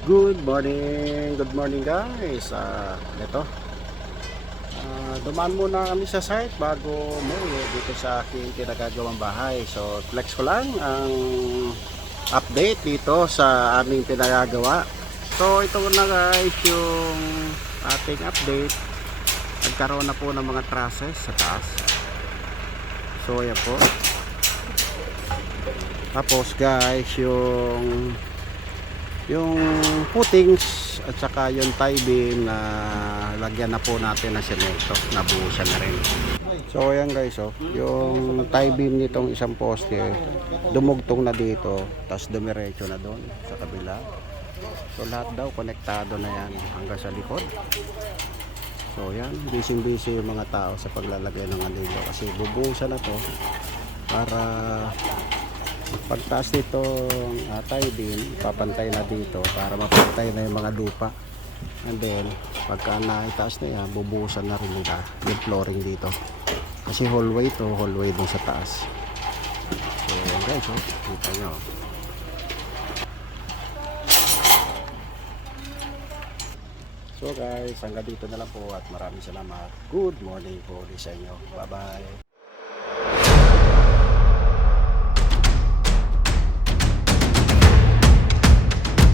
Good morning, good morning guys. Ah, ito. Ah, dumaan muna kami sa site bago umuwi dito sa aking pinagagawang bahay. So, flex ko lang ang update dito sa aming pinagagawa. So, ito na guys yung ating update. Nagkaroon na po ng mga trusses sa taas. So, ayan po. Tapos guys, yung yung footings at saka yung tie beam na lagyan na po natin ng semento. Nabuhusan na rin. So ayan guys oh, yung tie beam nitong isang poste dumugtong na dito tapos dumiretso na doon sa kabila. So lahat daw konektado na yan hanggang sa likod. So yan busy busy yung mga tao sa paglalagay ng anilyo kasi bubuhusan na to para pagtaas nito uh, tie beam papantay na dito para mapantay na yung mga lupa and then pagka naitaas na yan bubuhusan na rin nila yung flooring dito kasi hallway to hallway dun sa taas so yan guys oh, kita nyo So guys, hanggang dito na lang po at maraming salamat. Good morning po ulit sa inyo. Bye bye.